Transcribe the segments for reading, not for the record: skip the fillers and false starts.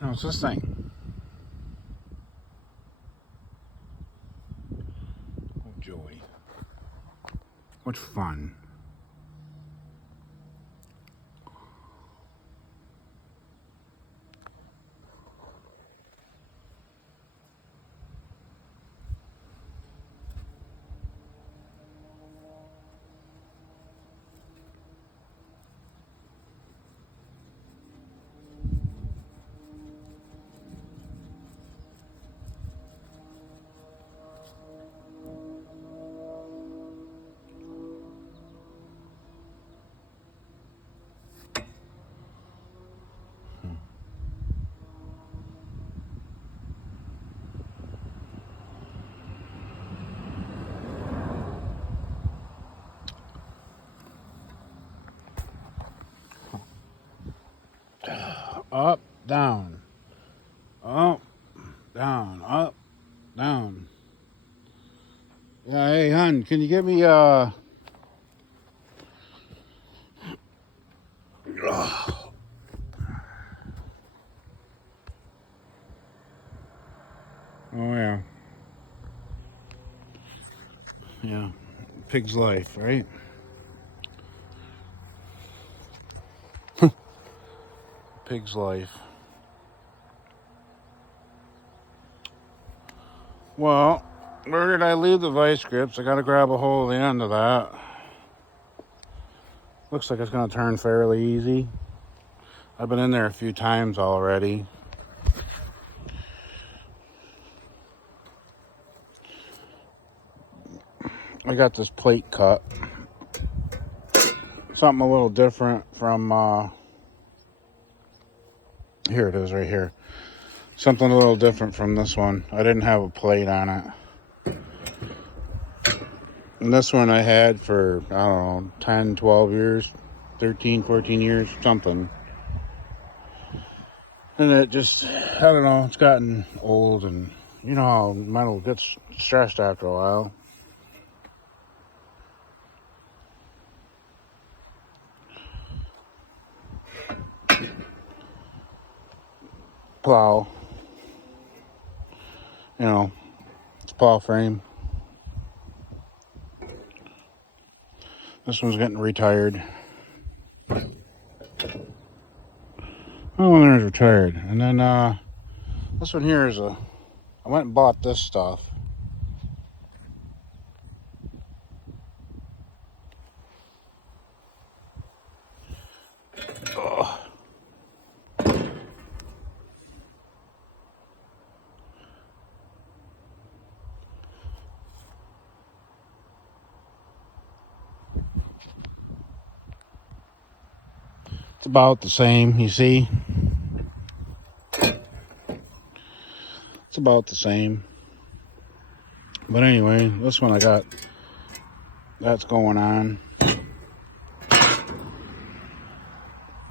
No, it's this thing. Oh, joy. What fun. Up, down. Up, down. Up, down. Yeah, hey, hon, can you get me, Oh, yeah. Yeah. Pig's life, right? Pig's life. Well, where did I leave the vice grips? I gotta grab a hold of the end of that. Looks like it's gonna turn fairly easy. I've been in there a few times already. I got this plate cut. Something a little different from, here it is right here. Something a little different from this one. I didn't have a plate on it. And this one I had for, I don't know, 10, 12 years, 13, 14 years, something. And it just, I don't know, it's gotten old, and you know how metal gets stressed after a while. Plow, you know, it's plow frame. This one's getting retired. Oh, there's retired. And then this one here is I went and bought this stuff. Ugh. It's about the same, you see? It's about the same. But anyway, this one I got, that's going on.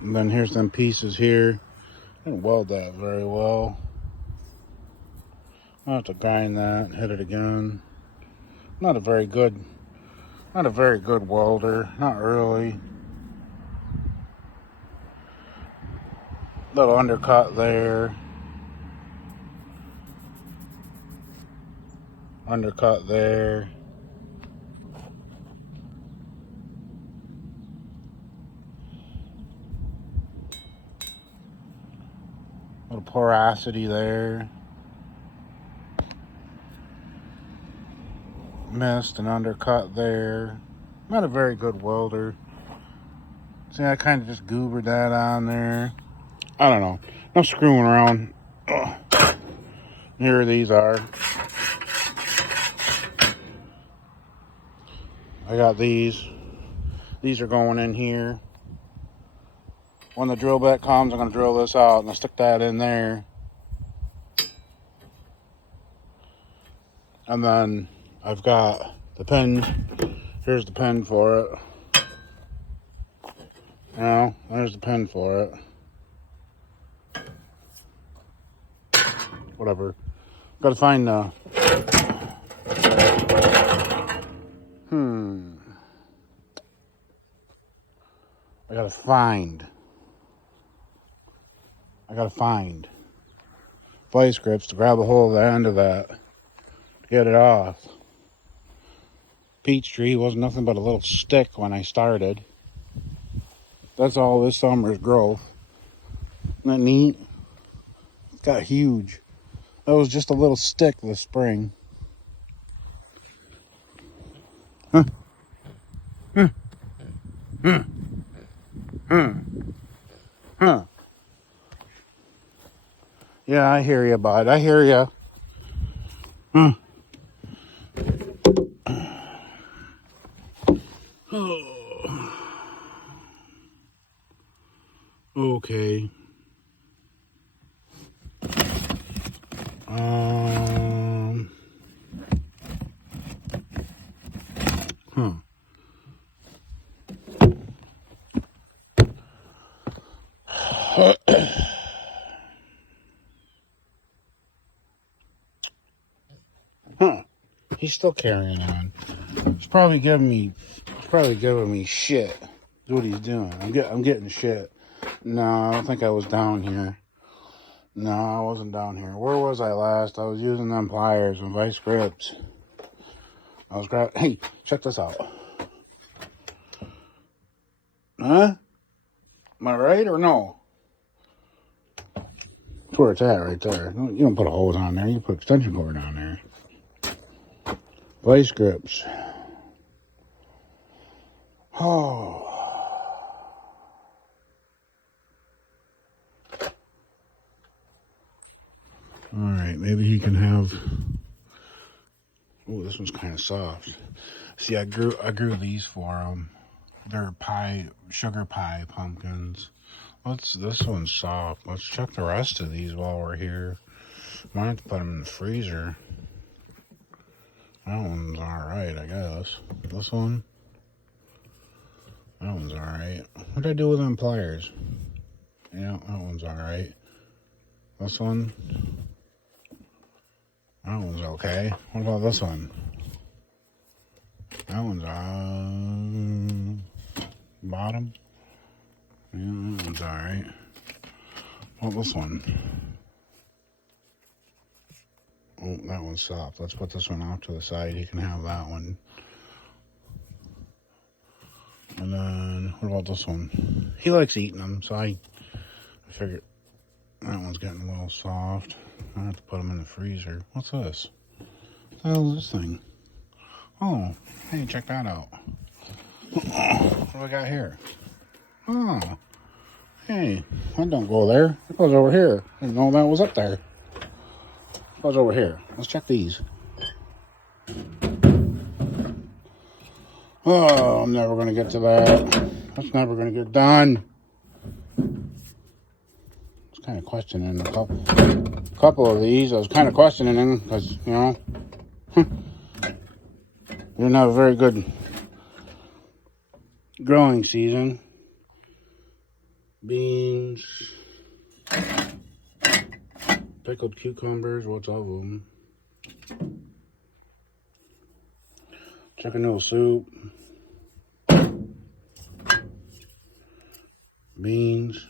And then here's them pieces here. I didn't weld that very well. I'll have to grind that, hit it again. Not a very good welder, not really. Little undercut there. Undercut there. Little porosity there. Missed and undercut there. Not a very good welder. See, I kind of just goobered that on there. I don't know. No screwing around. Ugh. Here these are. I got these. These are going in here. When the drill bit comes, I'm going to drill this out and I'll stick that in there. And then I've got the pin. Here's the pin for it. Now, there's the pin for it. Whatever. Gotta find the... I gotta find. vice grips to grab a hold of the end of that to get it off. Peachtree wasn't nothing but a little stick when I started. That's all this summer's growth. Isn't that neat? It got huge. That was just a little stick this spring. Huh. Huh. Huh. Huh. Huh. Yeah, I hear you, bud. I hear you. Huh. Oh. Okay. Huh. Huh. He's still carrying on. He's probably giving me shit. That's what he's doing. I'm getting shit. No, I don't think I was down here. No, I wasn't down here. Where was I last? I was using them pliers and vice grips. I was grabbing. Hey, check this out. Huh? Am I right or no? That's where it's at right there. You don't put a hose on there. You put extension cord on there. Vice grips. Oh. All right, maybe he can have. Oh, this one's kind of soft. See, I grew these for him. They're sugar pie pumpkins. This one's soft. Let's check the rest of these while we're here. Might have to put them in the freezer. That one's alright, I guess. This one? That one's alright. What did I do with them pliers? Yeah, that one's alright. This one? That one's okay. What about this one? That one's bottom. Yeah, that one's alright. What about this one? Oh, that one's soft. Let's put this one off to the side. You can have that one. And then, what about this one? He likes eating them, so I figured that one's getting a little soft. I have to put them in the freezer. What's this? What the hell is this thing? Oh, hey, check that out. What do we got here? Oh, hey, that don't go there. It goes over here. I didn't know that was up there. It goes over here. Let's check these. Oh, I'm never going to get to that. That's never going to get done. I was kind of questioning a couple of these. I was kind of questioning them because, you know, we didn't have a very good growing season. Beans. Pickled cucumbers. What's of them? Chicken noodle soup. Beans.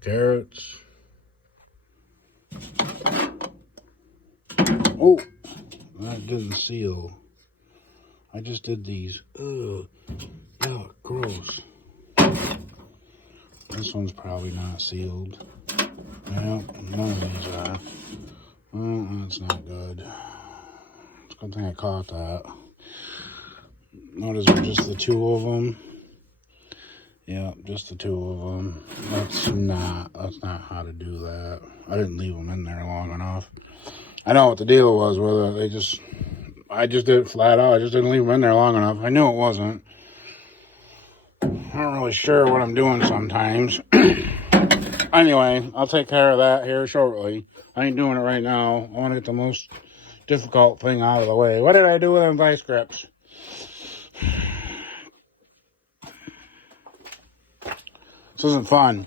Carrots. Oh, that didn't seal. I just did these. Ugh, yuck, gross. This one's probably not sealed. Yeah, none of these are. Oh, that's not good. It's a good thing I caught that. Notice there's just the two of them. Yeah, just the two of them. That's not how to do that. I didn't leave them in there long enough. I know what the deal was with it. I just did it flat out. I just didn't leave them in there long enough. I knew it wasn't. I'm not really sure what I'm doing sometimes. Anyway, I'll take care of that here shortly. I ain't doing it right now. I want to get the most difficult thing out of the way. What did I do with them vice grips? This isn't fun.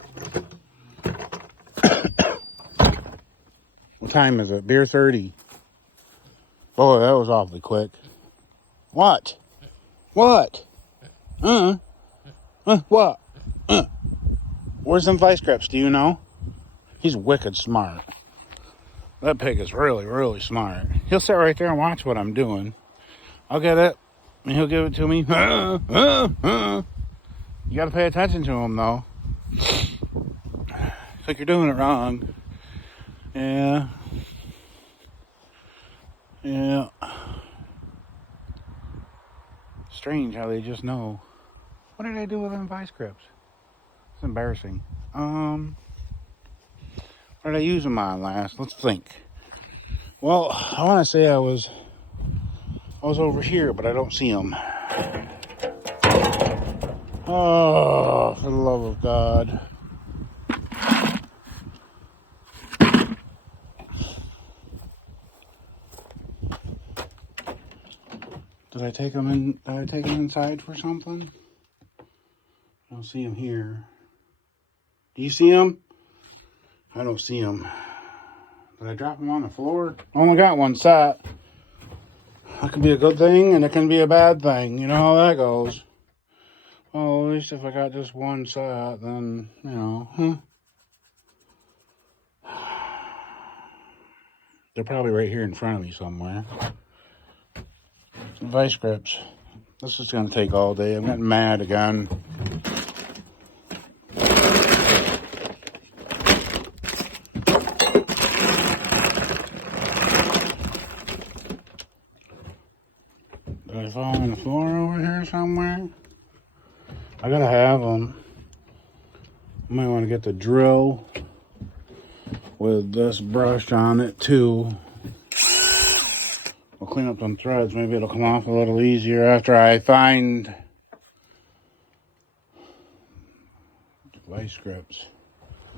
What time is it? Beer 30. Oh, that was awfully quick. What? What? What? Where's them vice grips? Do you know? He's wicked smart. That pig is really, really smart. He'll sit right there and watch what I'm doing. I'll get it, and he'll give it to me. You gotta pay attention to him, though. It's like you're doing it wrong. Yeah. Yeah. Strange how they just know. What did I do with them vice grips? It's embarrassing. What did I use them on last? Let's think. Well, I want to say I was over here, but I don't see them. Oh, for the love of God. Did I take them in? Did I take them inside for something? I don't see them here. Do you see them? I don't see them. Did I drop them on the floor? I only got one set. That can be a good thing and it can be a bad thing. You know how that goes. Well, at least if I got just one set, then, you know, They're probably right here in front of me somewhere. Some vice grips. This is going to take all day. I'm getting mad again. Did I fall on the floor over here somewhere? I gotta have them. I might want to get the drill with this brush on it too. We'll clean up some threads. Maybe it'll come off a little easier after I find vice grips.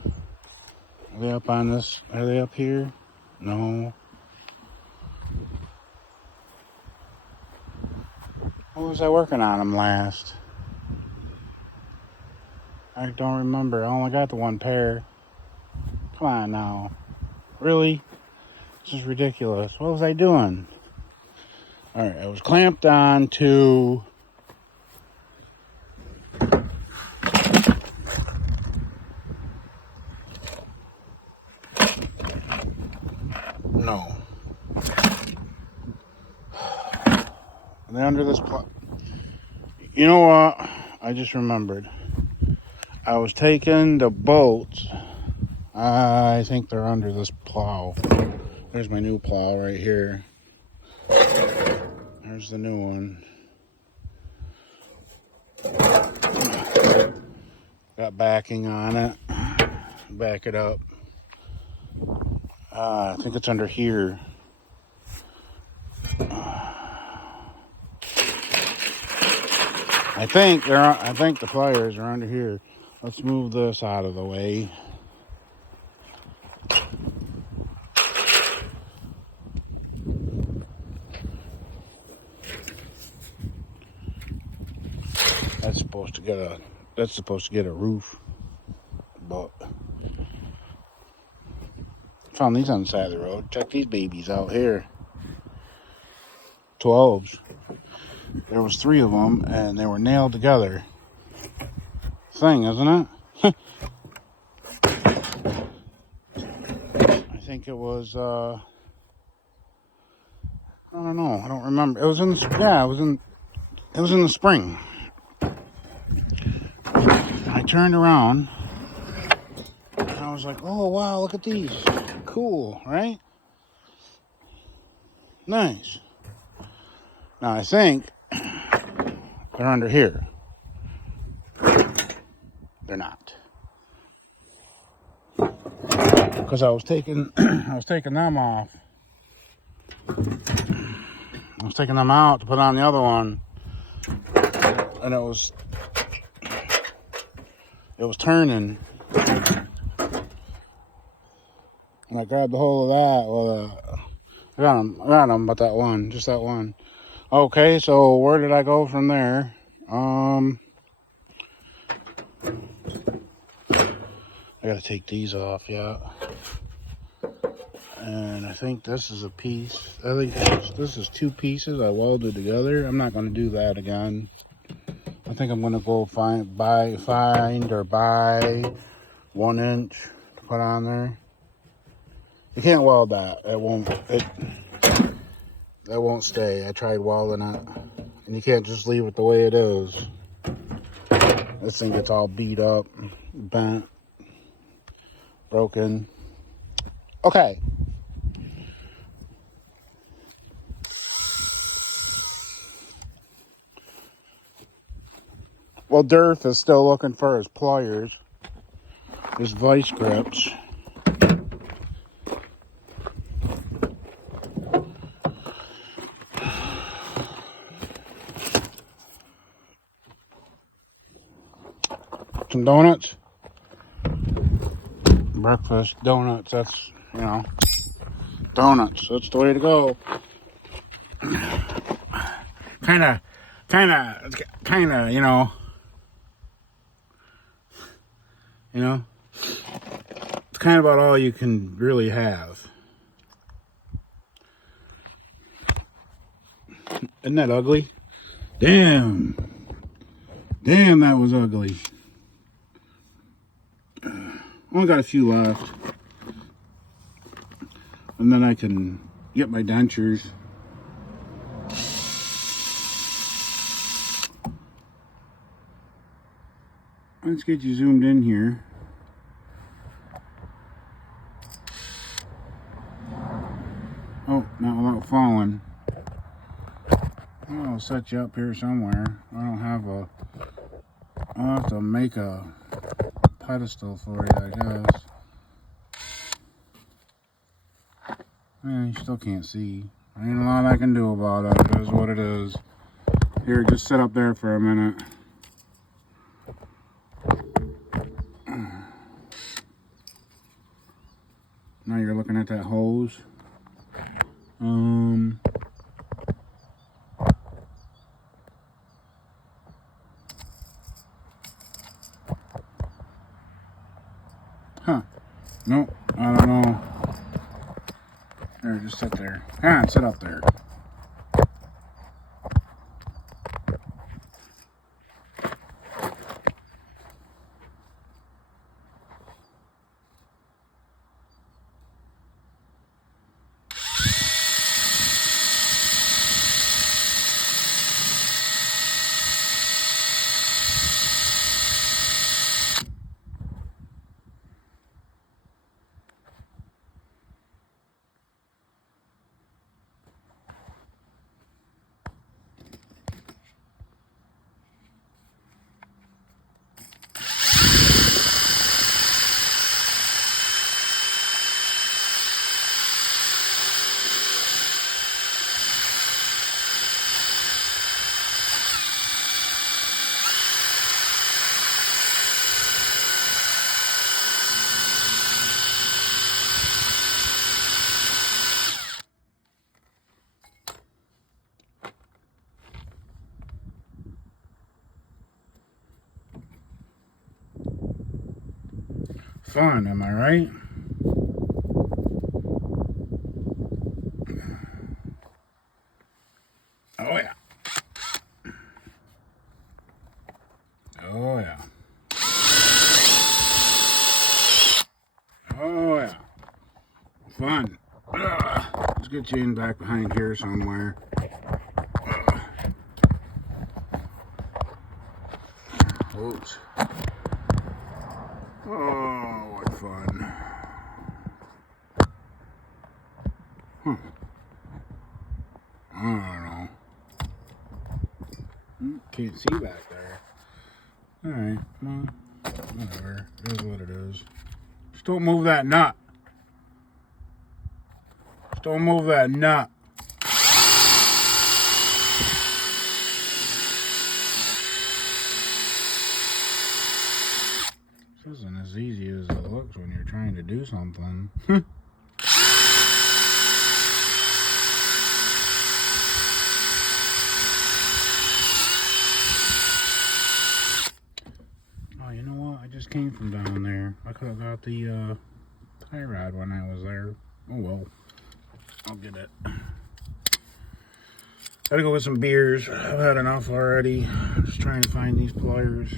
Are they up on this? Are they up here? No. What was I working on them last? I don't remember. I only got the one pair. Come on now. Really? This is ridiculous. What was I doing? Alright, I was clamped on to no. Are they under this You know what? I just remembered. I was taking the bolts. I think they're under this plow. There's my new plow right here. There's the new one. Got backing on it. Back it up. I think it's under here. I think the pliers are under here. Let's move this out of the way. That's supposed to get a roof. But found these on the side of the road. Check these babies out here. 12s. There was 3 of them and they were nailed together. Thing, isn't it? I think it was I don't know. I don't remember. It was in the spring. I turned around and I was like, "Oh wow, look at these. Cool, right? Nice." Now I think they're under here. They're not. Because I was taking them off. I was taking them out to put on the other one. And it was turning. And I grabbed the hold of that. Well, I got them, but just that one. Okay, so where did I go from there? I gotta take these off, yeah. And I think this is a piece. I think this is 2 pieces I welded together. I'm not gonna do that again. I think I'm gonna go find or buy 1 inch to put on there. You can't weld that. That won't stay. I tried welding it. And you can't just leave it the way it is. This thing gets all beat up, bent, broken. Okay. Well, Durf is still looking for his pliers, his vice grips. Some donuts. Breakfast donuts, that's, you know, donuts. That's the way to go. Kinda, you know. You know? It's kind of about all you can really have. Isn't that ugly? Damn. Damn, that was ugly. Only got a few left. And then I can get my dentures. Let's get you zoomed in here. Oh, not without falling. I'll set you up here somewhere. I'll have to make a pedestal for you, I guess. You still can't see. Ain't a lot I can do about it. It is what it is. Here, just sit up there for a minute. Now you're looking at that hose. Huh. Nope, I don't know. There, just sit there. Come on, sit up there. Fun, am I right? Oh yeah. Oh yeah. Oh yeah. Fun. Let's get you in back behind here somewhere. Oops. Oh, what fun. Huh. I don't know. Can't see back there. Alright, well, whatever. It is what it is. Just don't move that nut. Just don't move that nut. This isn't as easy as it looks when you're trying to do something. Oh, you know what? I just came from down there. I could have got the tie rod when I was there. Oh well. I'll get it. Gotta go get some beers. I've had enough already. Just trying to find these pliers.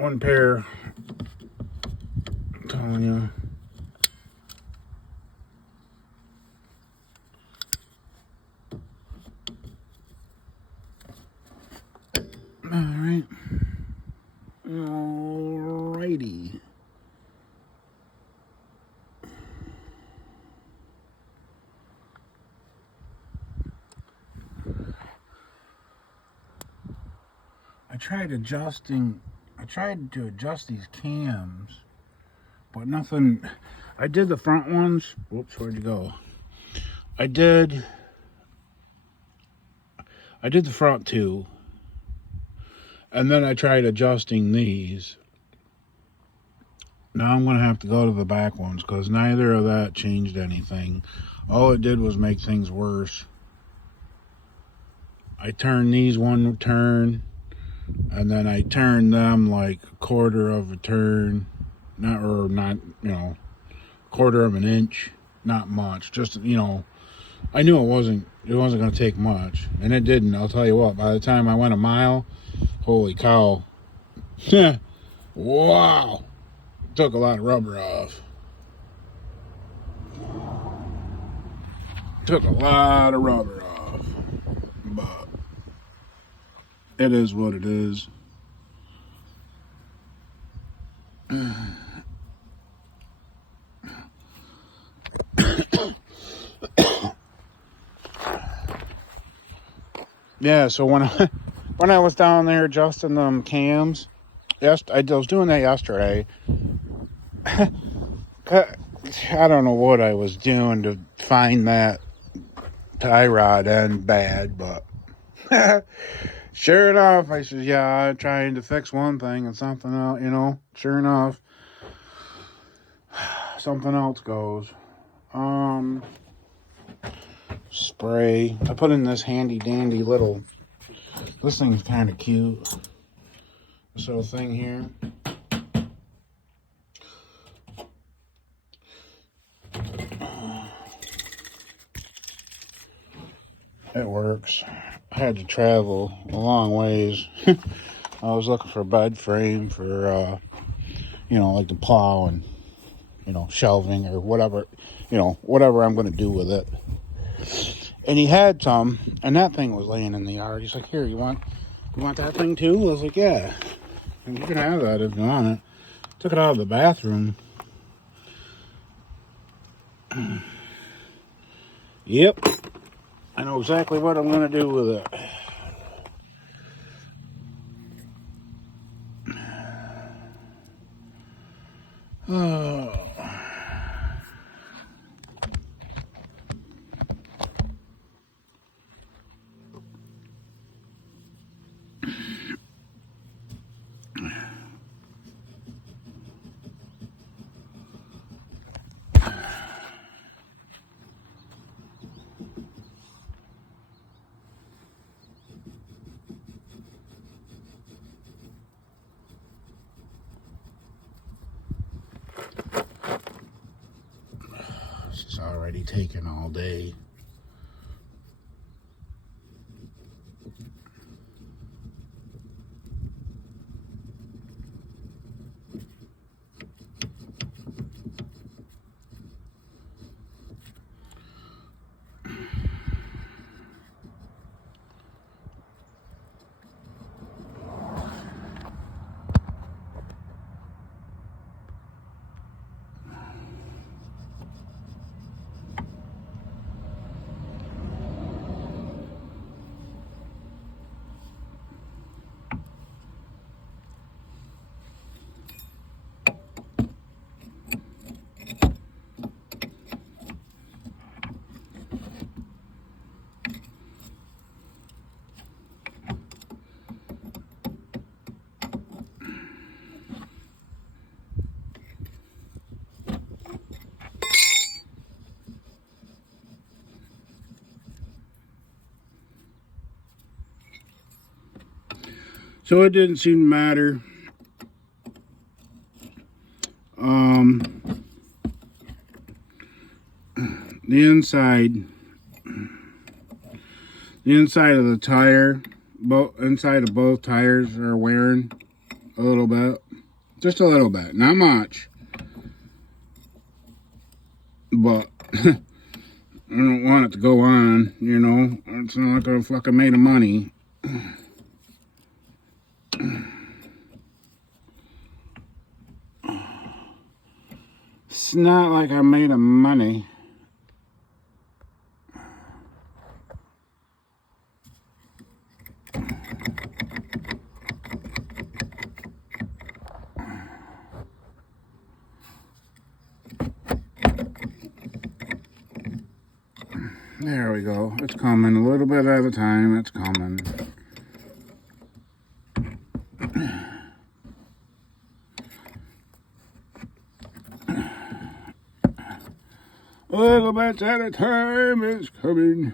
one pair. I'm telling you. Alright. Alrighty. I tried to adjust these cams, but nothing. I did the front ones. Whoops, where'd you go? I did the front two, and then I tried adjusting these. Now I'm gonna have to go to the back ones because neither of that changed anything. All it did was make things worse. I turned these one turn, and then I turned them like a quarter of a turn, quarter of an inch, not much. Just, I knew it wasn't going to take much, and it didn't. I'll tell you what, by the time I went a mile, holy cow. Wow. Took a lot of rubber off. Took a lot of rubber off. But it is what it is. Yeah, so when I was down there adjusting them cams, yes, I was doing that yesterday. I don't know what I was doing to find that tie rod end bad, but sure enough, I said, yeah, I'm trying to fix one thing and something else, sure enough, something else goes. Spray. I put in this handy dandy little, this thing's kind of cute. This little thing here. It works. I had to travel a long ways. I was looking for a bed frame for, like the plow and, shelving or whatever, whatever I'm going to do with it. And he had some, and that thing was laying in the yard. He's like, here, you want that thing too? I was like, yeah. And you can have that if you want it. Took it out of the bathroom. Yep. I know exactly what I'm going to do with it. Oh. This is already taking all day. So it didn't seem to matter. The inside of the tire, inside of both tires are wearing a little bit. Just a little bit, not much. But I don't want it to go on, you know. It's not like I fucking made of money. It's not like I made of money. There we go. It's coming a little bit at a time. It's coming. A little bit at a time. It's coming.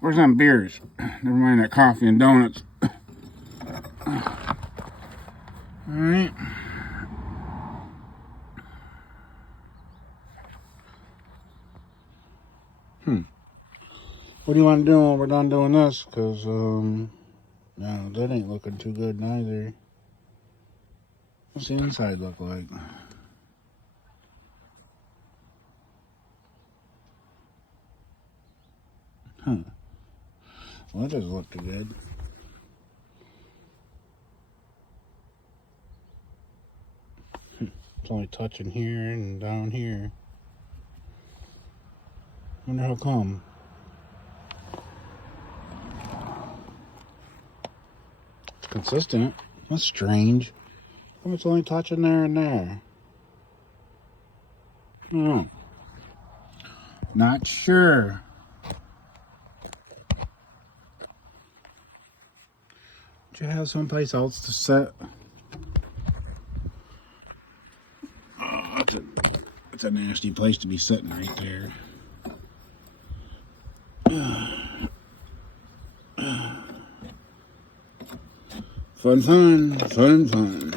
Where's them beers? Never mind that coffee and donuts. Alright. What do you want to do when we're done doing this? Because, no, that ain't looking too good neither. What's the inside look like? Huh. Well, that doesn't look too good. It's only touching here and down here. Wonder how come. It's consistent. That's strange. It's only touching there and there. I don't know. Not sure. Do you have someplace else to sit? Oh, it's a nasty place to be sitting right there. Fun, fun, fun, fun.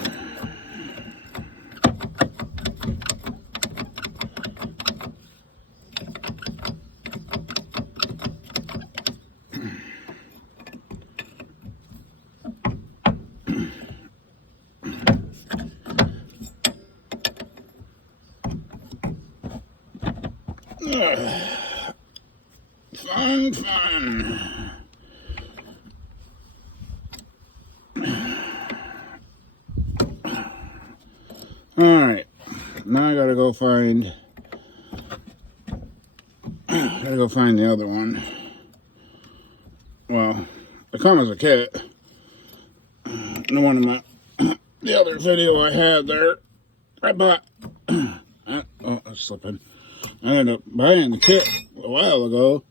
Fun, fun. Alright, now I gotta go find the other one. Well, it comes as a kit. In one of my the other video I had there, I bought oh, it's slipping. I ended up buying the kit a while ago.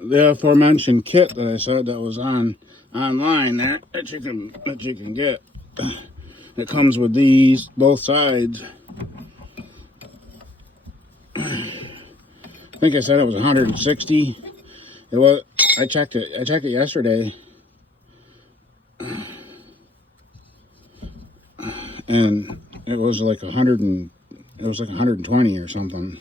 The aforementioned kit that I said that was online there that you can get. It comes with these both sides. I think I said it was 160. It was. I checked it yesterday, and it was like 100 and it was like 120 or something.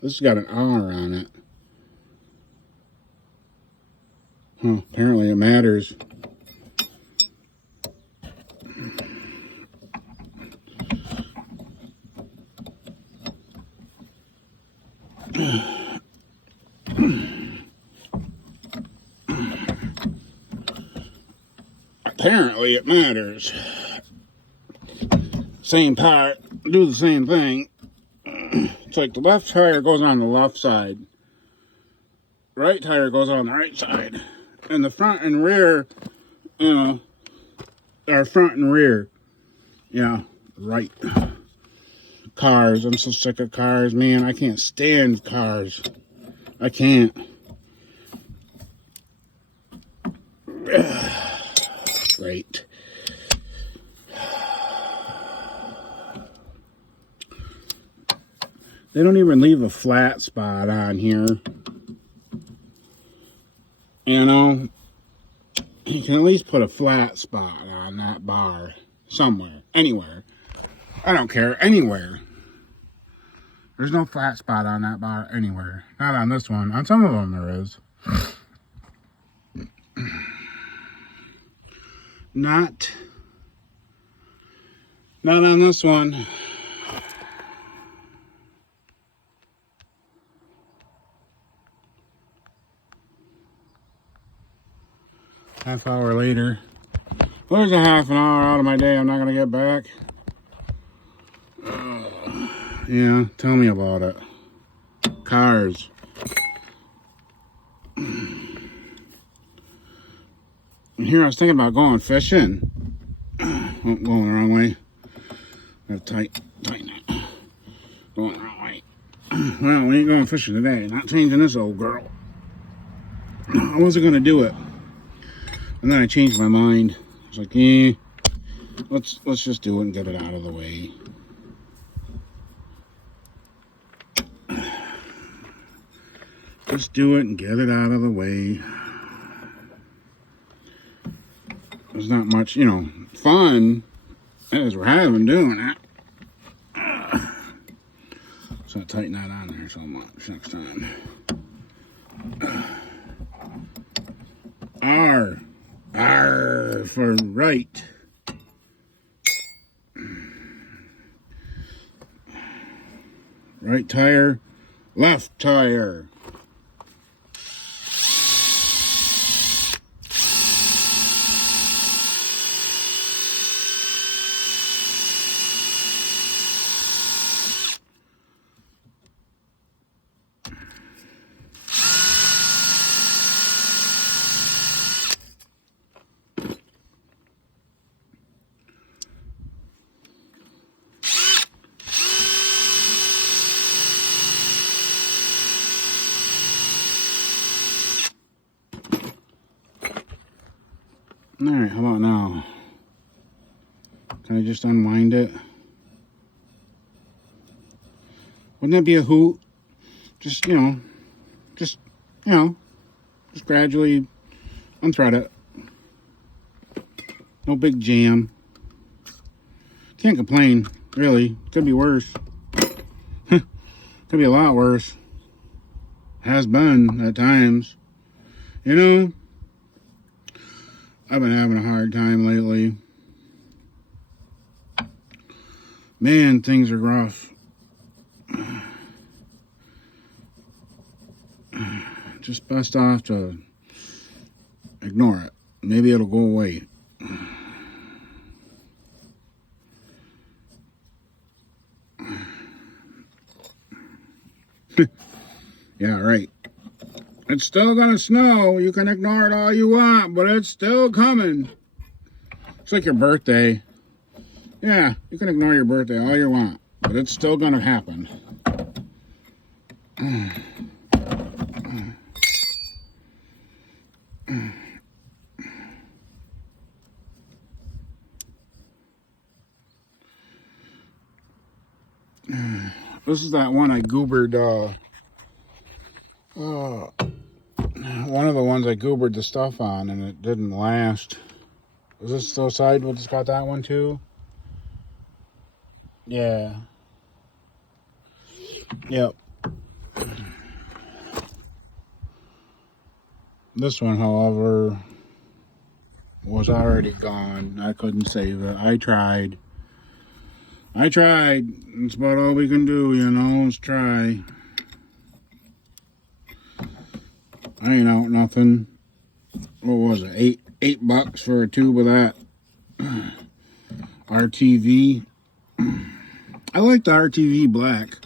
This has got an R on it. Huh, apparently it matters. Apparently it matters. Same part, do the same thing. It's like the left tire goes on the left side. Right tire goes on the right side. And the front and rear, you know, are front and rear. Yeah, right. Cars. I'm so sick of cars, man. I can't stand cars. I can't. great. They don't even leave a flat spot on here. You know, you can at least put a flat spot on that bar somewhere, anywhere. I don't care, anywhere. There's no flat spot on that bar anywhere. Not on this one. On some of them there is. Not on this one. Half hour later. There's a half an hour out of my day I'm not going to get back. Yeah, tell me about it. Cars. Here I was thinking about going fishing. Oh, going the wrong way. Gotta tighten it. Going the wrong way. Well, we ain't going fishing today. Not changing this old girl. I wasn't going to do it. And then I changed my mind. I was like, let's just do it and get it out of the way. Just do it and get it out of the way. There's not much, fun as we're having doing it. So tighten that on there so much next time. R for right. Right tire, left tire. Alright, how about now? Can I just unwind it? Wouldn't that be a hoot? Just gradually unthread it. No big jam. Can't complain, really. Could be worse. Could be a lot worse. Has been at times. I've been having a hard time lately. Man, things are rough. Just best off to ignore it. Maybe it'll go away. Yeah, right. It's still gonna snow. You can ignore it all you want, but it's still coming. It's like your birthday. Yeah, you can ignore your birthday all you want, but it's still gonna happen. This is that one I goobered, one of the ones I goobered the stuff on and it didn't last. Is this the side that's got that one too? Yeah. Yep. This one, however, was already gone. I couldn't save it. I tried. That's about all we can do, is try. I ain't out nothing. What was it? $8 for a tube of that RTV. I like the RTV black.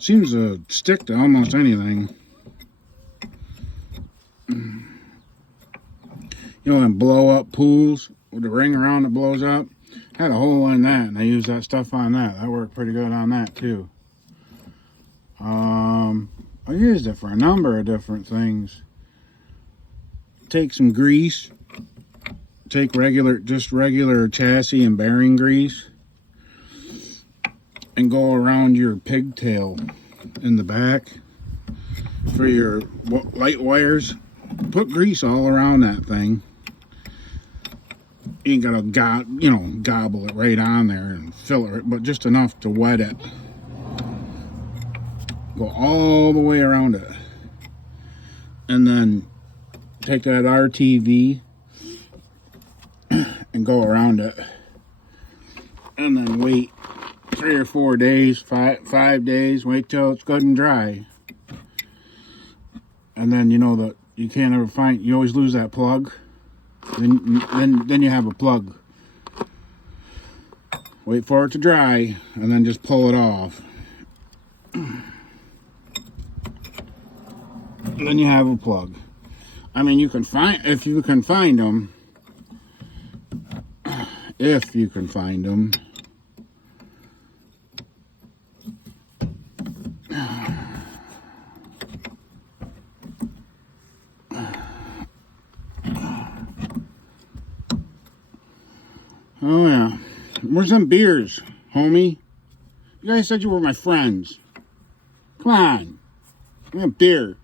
Seems to stick to almost anything. Them blow up pools with the ring around that blows up. Had a hole in that and I used that stuff on that. That worked pretty good on that too. I used it for a number of different things. Take some grease, take just regular chassis and bearing grease and go around your pigtail in the back for your light wires. Put grease all around that thing. You ain't gotta gobble it right on there and fill it, but just enough to wet it. Go all the way around it. And then take that RTV and go around it. And then wait 3 or 4 days, 5 days, wait till it's good and dry. And then you know that you can't ever find, you always lose that plug. Then you have a plug. Wait for it to dry and then just pull it off. And then you have a plug. I mean, you can find, if you can find them. If you can find them. Oh yeah. Where's them beers, homie? You guys said you were my friends. Come on. Give me a beer.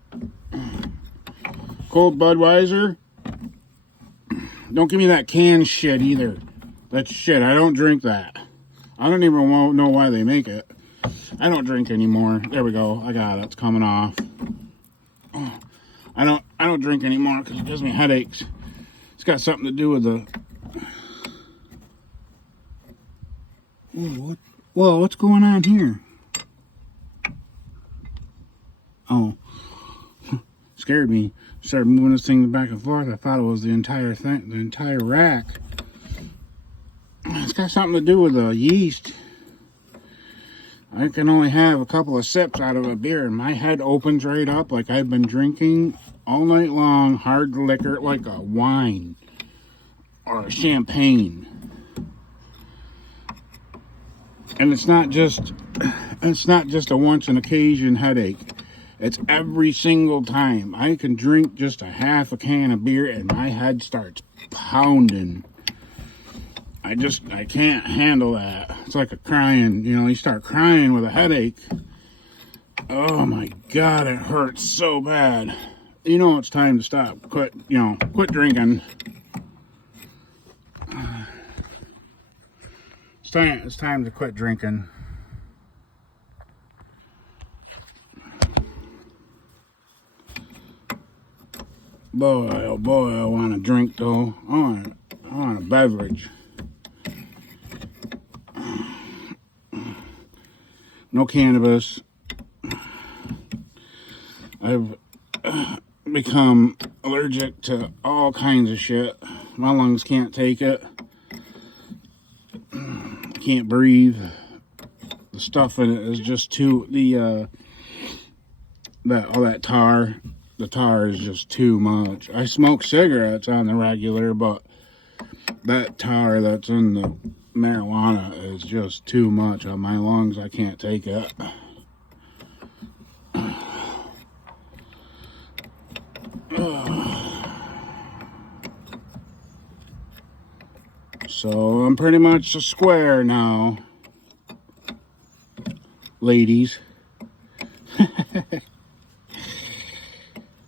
Cold Budweiser. Don't give me that canned shit either. That's shit. I don't drink that. I don't even know why they make it. I don't drink anymore. There we go. I got it. It's coming off. I don't drink anymore because it gives me headaches. It's got something to do with the... Whoa, what's going on here? Oh. Scared me. Started moving this thing back and forth. I thought it was the entire thing, the entire rack. It's got something to do with the yeast. I can only have a couple of sips out of a beer and my head opens right up like I've been drinking all night long hard liquor like a wine or a champagne. And it's not just a once an occasion headache. It's every single time. I can drink just a half a can of beer and my head starts pounding. I can't handle that. It's like a crying, you start crying with a headache. Oh my God, it hurts so bad. It's time to stop. Quit drinking. It's time to quit drinking. Boy, oh boy, I want a drink though. I want a beverage. No cannabis. I've become allergic to all kinds of shit. My lungs can't take it. Can't breathe. The stuff in it is just too that tar. The tar is just too much. I smoke cigarettes on the regular, but that tar that's in the marijuana is just too much on my lungs. I can't take it. So I'm pretty much a square now, ladies.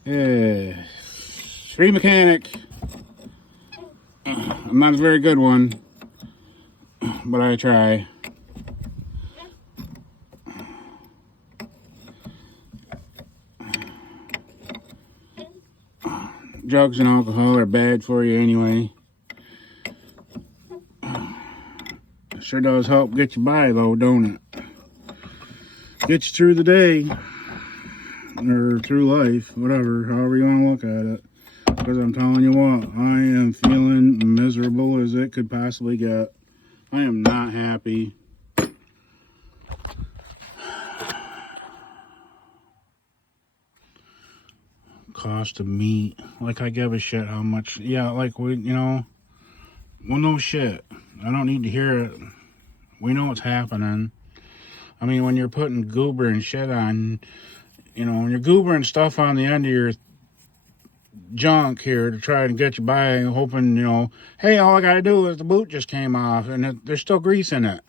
Street mechanic. I'm not a very good one, but I try. Drugs and alcohol are bad for you anyway. Sure does help get you by though, don't it? Get you through the day. Or through life, whatever, however you want to look at it. Because I'm telling you what, I am feeling miserable as it could possibly get. I am not happy. Cost of meat. Like I give a shit how much. Yeah, like we, well, no shit. I don't need to hear it. We know what's happening. I mean, when you're putting goober and shit on, when you're goobering stuff on the end of your junk here to try and get you by, hoping, you know, hey, all I gotta do is the boot just came off and there's still grease in it.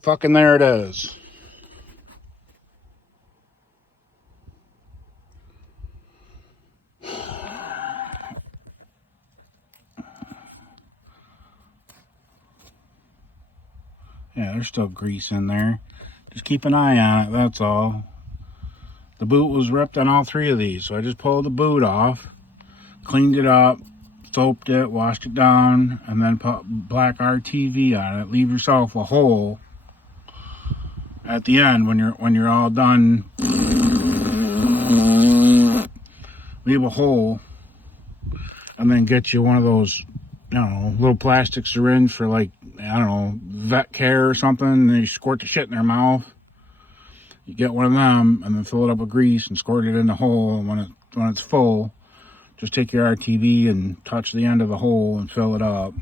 Fucking there it is. Yeah, there's still grease in there. Just keep an eye on it, that's all. The boot was ripped on all three of these, so I just pulled the boot off, cleaned it up, soaped it, washed it down, and then put black RTV on it. Leave yourself a hole at the end when you're all done. Leave a hole, and then get you one of those, I don't know, little plastic syringe for, like, I don't know, vet care or something. And you squirt the shit in their mouth. You get one of them, and then fill it up with grease and squirt it in the hole. And when it's full, just take your RTV and touch the end of the hole and fill it up.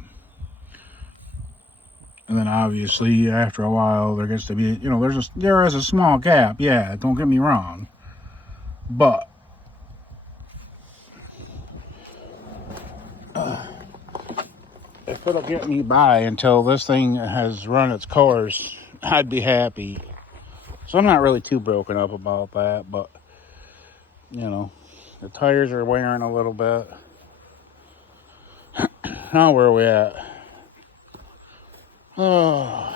And then obviously after a while there gets to be, you know, there is a small gap. Yeah, don't get me wrong, but if it'll get me by until this thing has run its course, I'd be happy. So I'm not really too broken up about that, but you know, the tires are wearing a little bit. Now where are we at? Oh,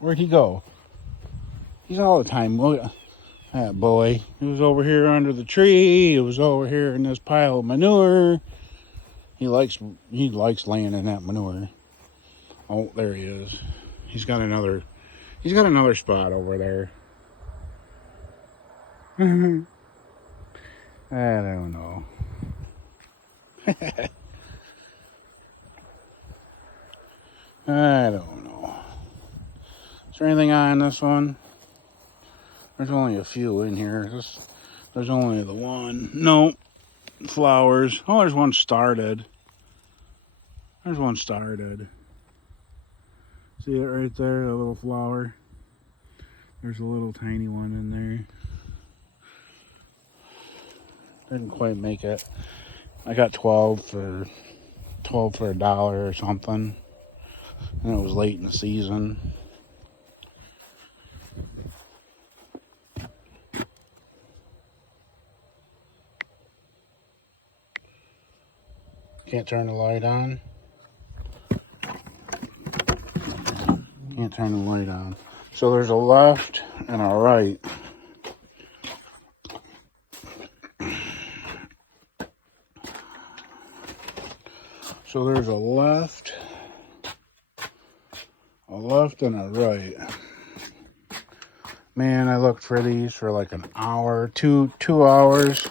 where'd he go? He's all the time. Look at that boy. He was over here under the tree. He was over here in this pile of manure. He likes laying in that manure. Oh, there he is. He's got another spot over there. I don't know. I don't know. Is there anything on this one? There's only a few in here. There's only the one. No. Flowers. Oh, there's one started. There's one started. See it right there? A little flower. There's a little tiny one in there. Didn't quite make it. I got 12 for $1 or something. And it was late in the season. Can't turn the light on. Can't turn the light on. So there's a left and a right. So there's a left and a right. Man, I looked for these for like an hour, two hours,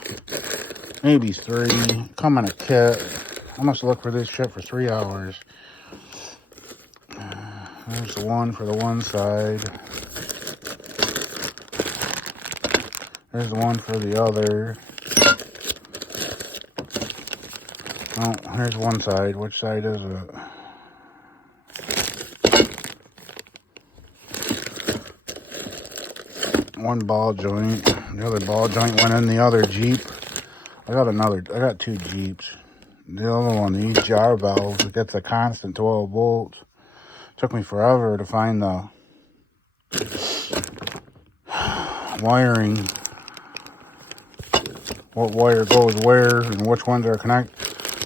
maybe 3. Come in a kit. I must look for this shit for 3 hours. There's the one for the one side. There's the one for the other. Oh, here's one side. Which side is it? One ball joint. The other ball joint went in the other Jeep. I got 2 Jeeps. The other one, the EGR valve, it gets a constant 12 volts. Took me forever to find the wiring. What wire goes where and which ones are connected.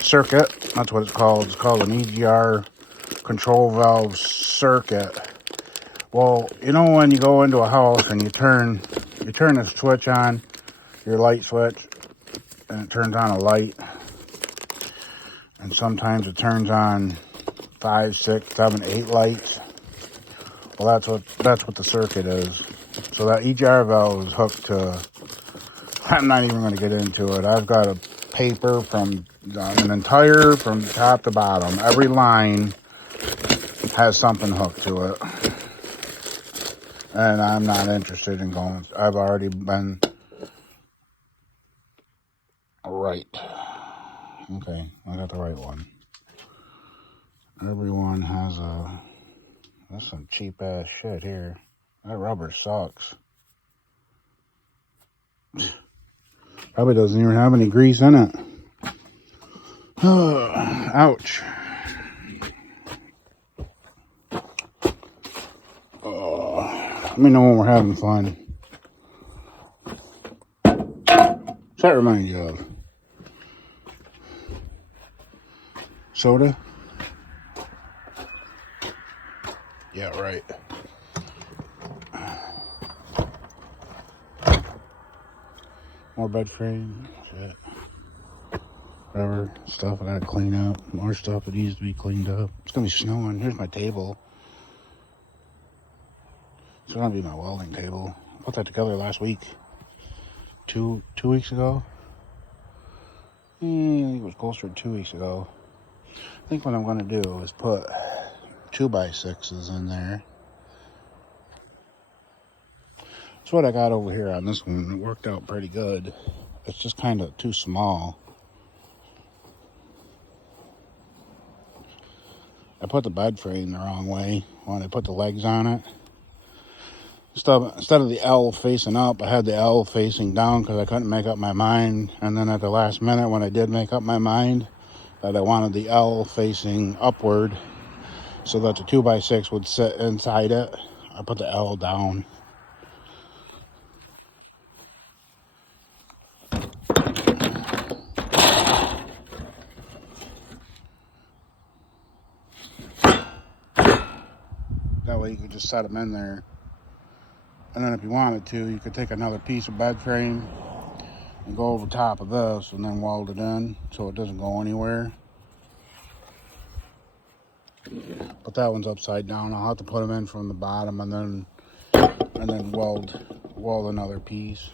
Circuit, that's what it's called. It's called an EGR control valve circuit. Well, you know when you go into a house and you turn the switch on, your light switch, and it turns on a light. And sometimes it turns on 5, 6, 7, 8 lights. Well, that's what the circuit is. So that EGR valve is hooked to. I'm not even going to get into it. I've got a paper from top to bottom. Every line has something hooked to it. And I'm not interested in going. I've already been right. Okay, I got the right one. Everyone has that's some cheap ass shit here. That rubber sucks. That's Probably doesn't even have any grease in it. Ouch. Let me know when we're having fun. What's that remind you of? Soda? Yeah, right. More bed frame. Shit. Whatever stuff I gotta clean up. More stuff that needs to be cleaned up. It's gonna be snowing. Here's my table. It's gonna be my welding table. I put that together last week. Two weeks ago. I think it was closer to 2 weeks ago. I think what I'm gonna do is put 2x6s in there. That's what I got over here on this one. It worked out pretty good. It's just kind of too small. I put the bed frame the wrong way when I put the legs on it. Instead of the L facing up, I had the L facing down because I couldn't make up my mind. And then at the last minute, when I did make up my mind that I wanted the L facing upward so that the 2x6 would sit inside it, I put the L down. That way you could just set them in there. And then if you wanted to, you could take another piece of bed frame and go over top of this and then weld it in so it doesn't go anywhere. But that one's upside down. I'll have to put them in from the bottom and then weld another piece.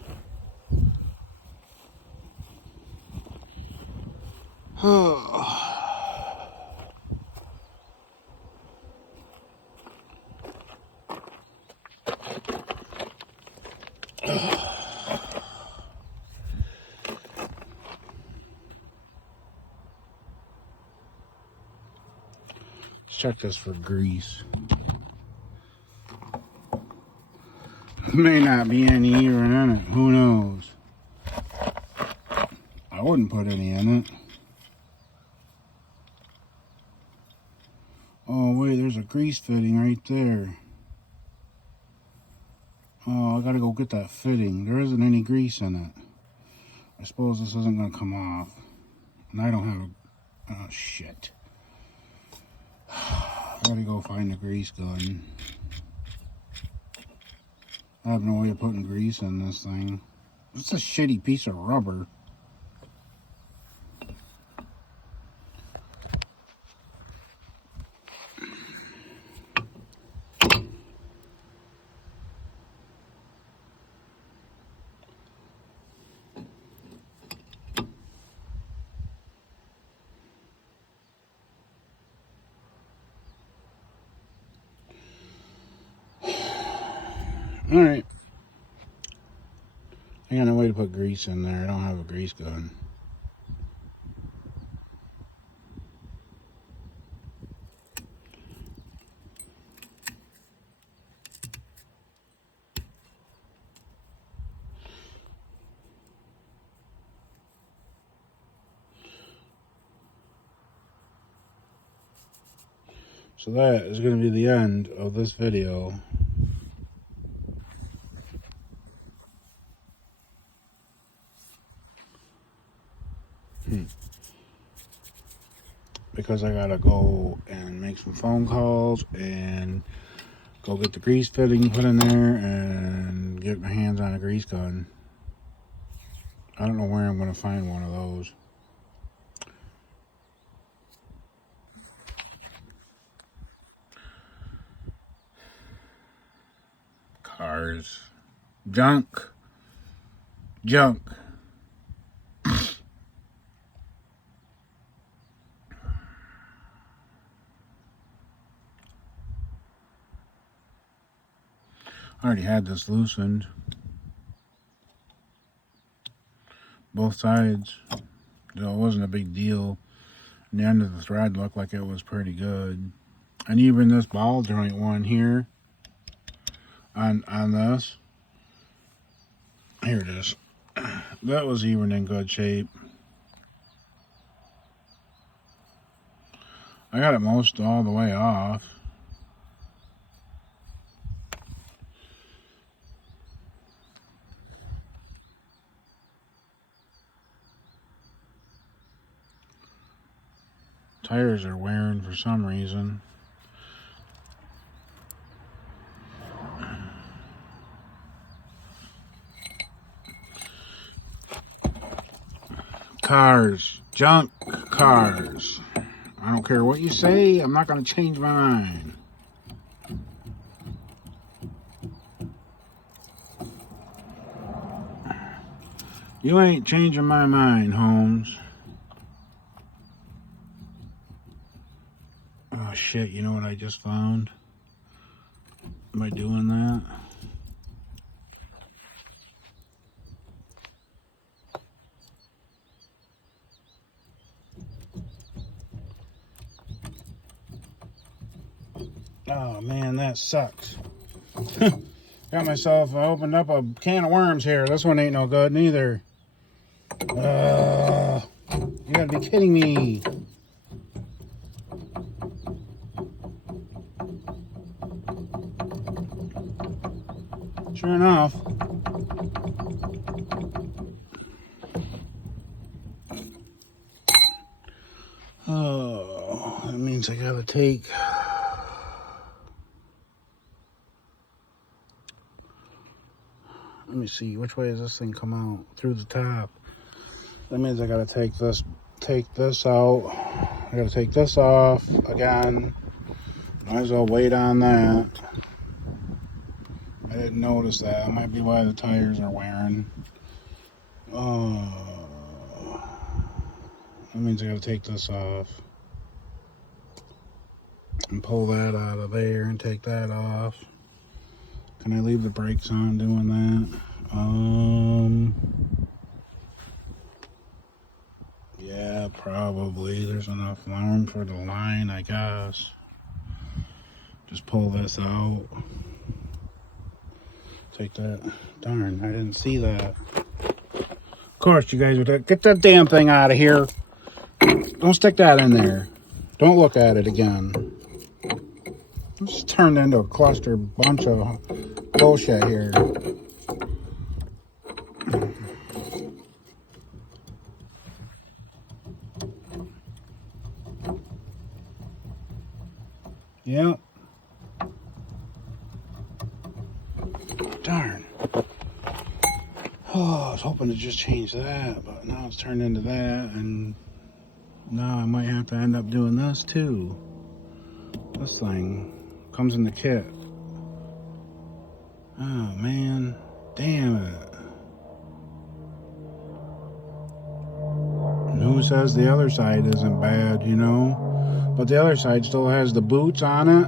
Let's check this for grease. May not be any even in it. Who knows? I wouldn't put any in it. Oh, wait, there's a grease fitting right there. Oh, I gotta go get that fitting. There isn't any grease in it. I suppose this isn't gonna come off. And I don't have a... Oh, shit. I gotta go find the grease gun. I have no way of putting grease in this thing. It's a shitty piece of rubber. Alright. I got no way to put grease in there. I don't have a grease gun. So that is going to be the end of this video. Because I gotta go and make some phone calls and go get the grease fitting put in there and get my hands on a grease gun. I don't know where I'm gonna find one of those. Cars. Junk. I already had this loosened. Both sides. So it wasn't a big deal. And the end of the thread looked like it was pretty good. And even this ball joint one here on this. Here it is. that was even in good shape. I got it most all the way off. Tires are wearing for some reason. Cars, junk cars. I don't care what you say, I'm not going to change my mind. You ain't changing my mind, Holmes. Oh shit, you know what I just found? Am I doing that? Oh man, that sucks. Got myself, I opened up a can of worms here. This one ain't no good neither. You gotta be kidding me. Sure enough. Oh, that means I gotta take. Let me see, which way does this thing come out? Through the top. That means I gotta take this out. I gotta take this off again. Might as well wait on that. I didn't notice that. That might be why the tires are wearing. Oh, that means I gotta take this off. And pull that out of there and take that off. Can I leave the brakes on doing that? Yeah, probably. There's enough room for the line, I guess. Just pull this out. Take that. Darn, I didn't see that. Of course, you guys would get that damn thing out of here. Don't stick that in there. Don't look at it again. This turned into a cluster bunch of bullshit here. Yep. Darn. Oh, I was hoping to just change that, but now it's turned into that, and now I might have to end up doing this too. This thing comes in the kit. Oh man, damn it. And who says the other side isn't bad, you know? But the other side still has the boots on it,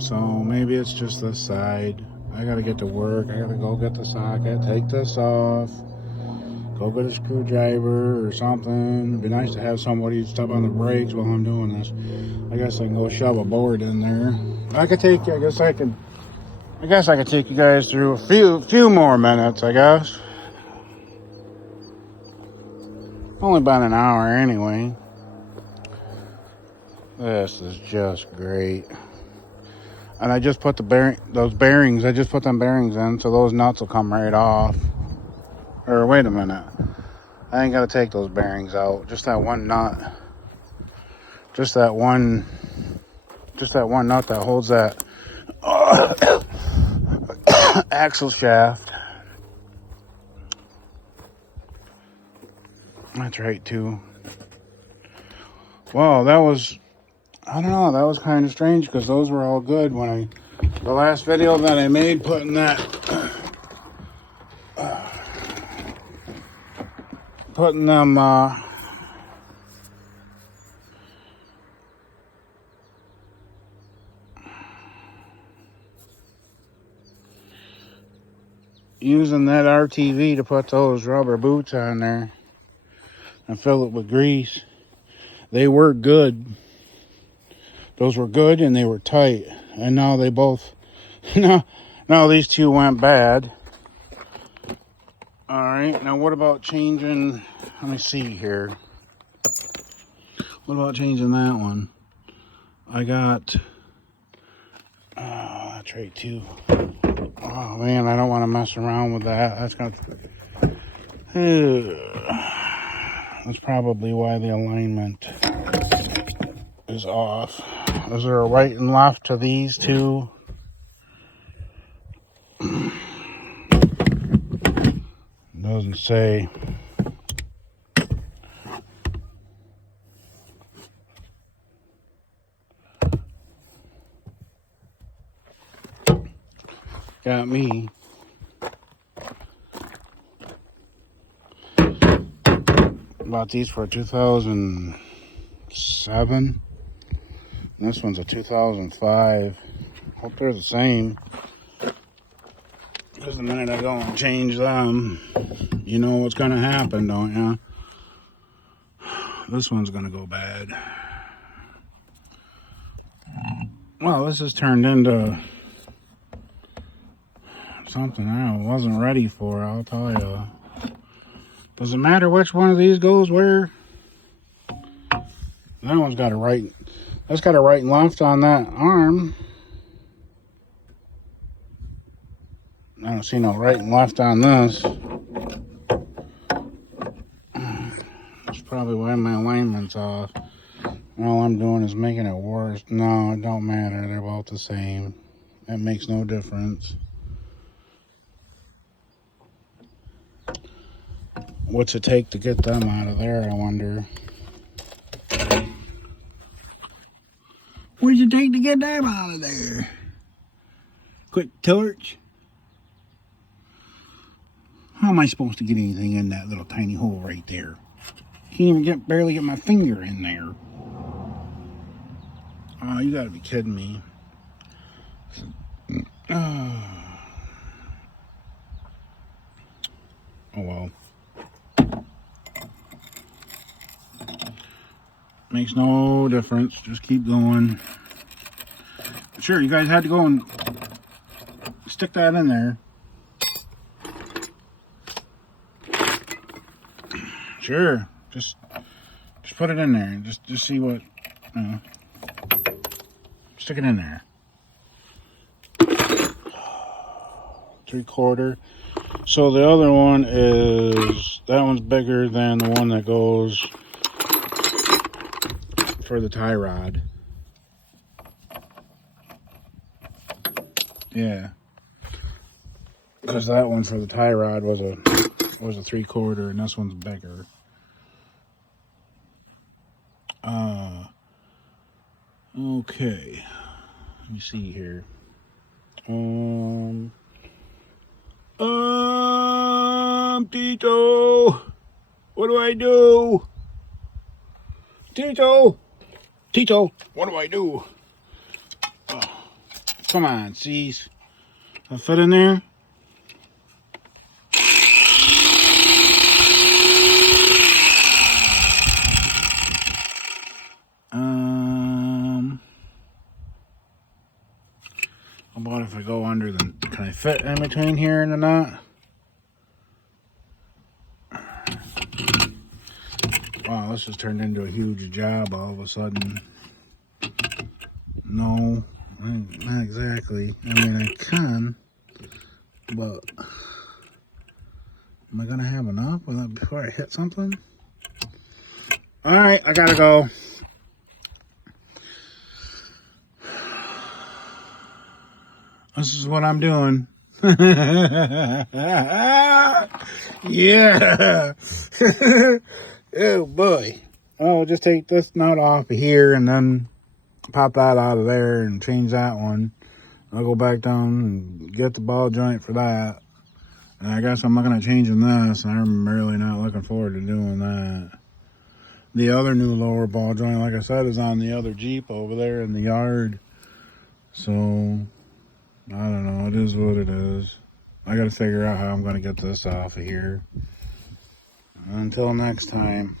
so maybe it's just this side. I gotta get to work. I gotta go get the socket, take this off, go get a screwdriver or something. It'd be nice to have somebody step on the brakes while I'm doing this. I guess I can go shove a board in there. I guess I could take you guys through a few more minutes, I guess. Only about an hour anyway. This is just great. And I just put those bearings, I just put them bearings in, so those nuts will come right off. Or wait a minute. I ain't gotta take those bearings out. Just that one nut. Just that one nut that holds that axle shaft. That's right too. Wow, I don't know, that was kind of strange because those were all good when the last video that I made putting them using that RTV to put those rubber boots on there and fill it with grease. They were good. Those were good and they were tight. And now they both, now these two went bad. Alright, now what about changing, let me see here. What about changing that one? I got, that's right too. Oh man, I don't want to mess around with that. That's gonna, that's probably why the alignment is off. Is there a right and left to these two? Doesn't say. Got me. Bought these for 2007. This one's a 2005. Hope they're the same. Because the minute I go and change them, you know what's going to happen, don't you? This one's going to go bad. Well, this has turned into something I wasn't ready for, I'll tell you. Does it matter which one of these goes where? That one's got a right. That's got a right and left on that arm. I don't see no right and left on this. That's probably why my alignment's off. All I'm doing is making it worse. No, it don't matter. They're both the same. It makes no difference. What's it take to get them out of there, I wonder? What's it take to get them out of there? Quick torch? How am I supposed to get anything in that little tiny hole right there? Can't even barely get my finger in there. Oh, you gotta be kidding me. Oh well. Makes no difference. Just keep going. Sure, you guys had to go and stick that in there. Sure. Just put it in there and just see what, you know. Stick it in there. 3/4. So the other one is, that one's bigger than the one that goes for the tie rod. Yeah. Because that one for the tie rod was a 3/4 and this one's bigger. Okay. Let me see here. Tito, what do I do? Tito, what do I do? Oh, come on, C's. I'll fit in there. How about if I go under the, can I fit in between here and the knot? Wow, this has turned into a huge job all of a sudden. No, not exactly. I mean, I can, but am I gonna have enough before I hit something? All right, I gotta go. This is what I'm doing. Yeah. Oh boy. I'll just take this nut off of here and then pop that out of there and change that one. I'll go back down and get the ball joint for that. And I guess I'm looking at changing this, and I'm really not looking forward to doing that. The other new lower ball joint, like I said, is on the other Jeep over there in the yard. So, I don't know. It is what it is. I got to figure out how I'm going to get this off of here. Until next time.